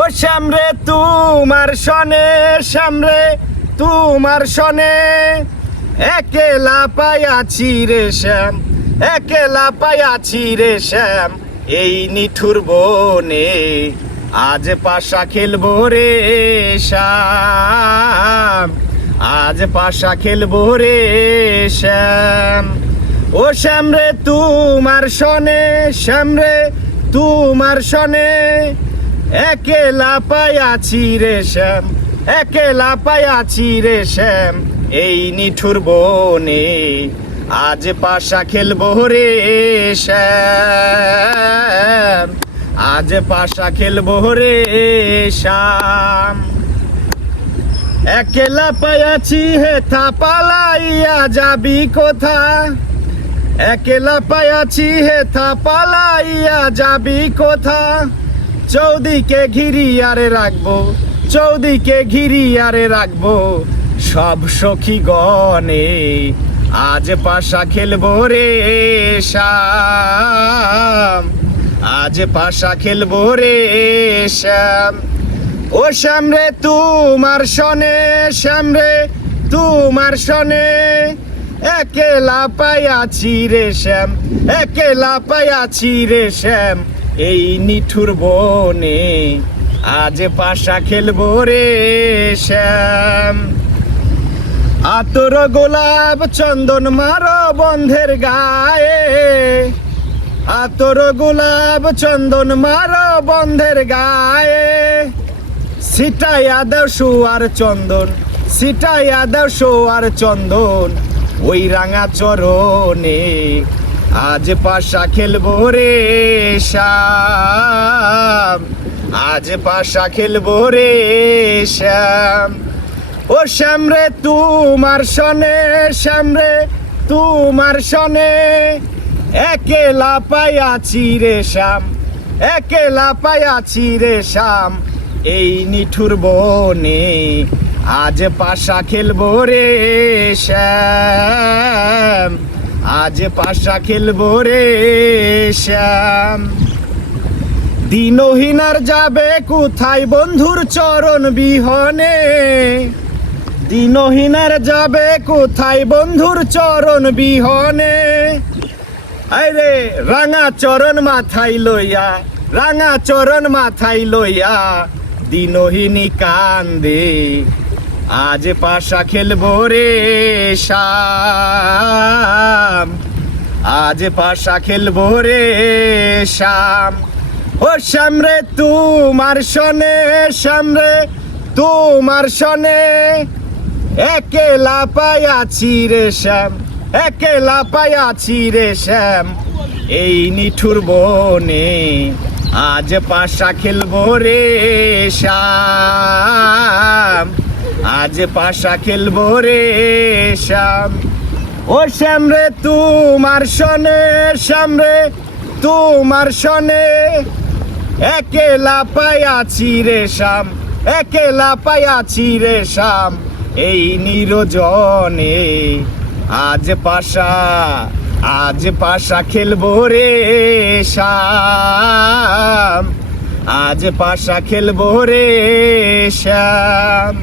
ও শ্যামরে তোমার সনে, শ্যামরে তোমার সনে একেলা পাইয়াছি রে শ্যাম, একেলা পাইয়াছি রে শ্যাম এই নিঠুর বনে। আজ পাশা খেলবো রে শ্যাম, আজ পাশা খেলবো রে শ্যাম। ও শ্যামরে তোমার সনে, শ্যামরে তোমার সনে একেলা পাইয়াছি রে শ্যাম, একেলা পাইয়াছি রে শ্যাম এই নিঠুর বনে। আজ পাশা খেলবো রে শ্যাম, আজ পাশা খেলবো রে শ্যাম। একেলা পাইয়াছি হেথা পালাইয়া যাবি কোথা, একেলা পাইয়াছি হেথা পালাইয়া যাবি কোথা। চৌদিকে ঘিরিয়ারে রাখবো, চৌদিকে ঘিরিয়ারে রাখবো সব সখী গণে। আজ পাশা খেলবো রে শ্যাম, আজ পাশা খেলবো রে শ্যাম। ও শ্যামরে তোমার সনে, শ্যামরে তোমার সনে একেলা পাইয়াছি রে শ্যাম, একেলা পাইয়াছি রে শ্যাম এই নিঠুর বনে। আজ পাশা খেলবো রে শ্যাম। আতর গোলাপ চন্দন মারো বন্ধের গায়ে, আতর গোলাপ চন্দন মারো বন্ধের গায়ে। ছিটাইয়া দেও সোয়ার চন্দন, ছিটাইয়া দেও সোয়ার চন্দন ওই রাঙা চরণে। আজ পাশা খেলবো রে শ্যাম, আজ পাশা খেলবো রে শ্যাম। ও শ্যামরে তোমার সনে, শ্যামরে তোমার সনে একেলা পাইয়াছি রে শ্যাম, একেলা পাইয়াছি রে শ্যাম এই নিঠুর বনে। আজ পাশা খেলবো রে শ্যাম, আজ পাশা খেলবো রে শ্যাম। দিনহীনার যাবে কোথায় বন্ধুর চরণ বিহনে, দিনহীনার যাবে কোথায় বন্ধুর চরণ বিহনে। আরে রাঙা চরণ মাথায় লইয়া, রাঙা চরণ মাথায় লইয়া দিনহীনী কান্দে। আজ পাশা খেলবো রে শ্যাম, আজ পাশা খেলবো রে শ্যাম। ও শ্যামরে তোমার সনে, শ্যামরে তোমার সনে একেলা পাইয়াছি রে শ্যাম, একেলা পাইয়াছি রে শ্যাম এই নিঠুর বনে। আজ পাশা খেলবো রে শ্যাম, আজ পাশা খেলবো রে শ্যাম। ও শ্যামরে তোমার সনে, শ্যামরে তোমার সনে একেলা পাইয়াছি রে শ্যাম, একেলা পাইয়াছি রে শ্যাম এই নিরজনে। আজ পাশা, আজ পাশা খেলবো রে শ্যাম, আজ পাশা খেলবো রে শ্যাম।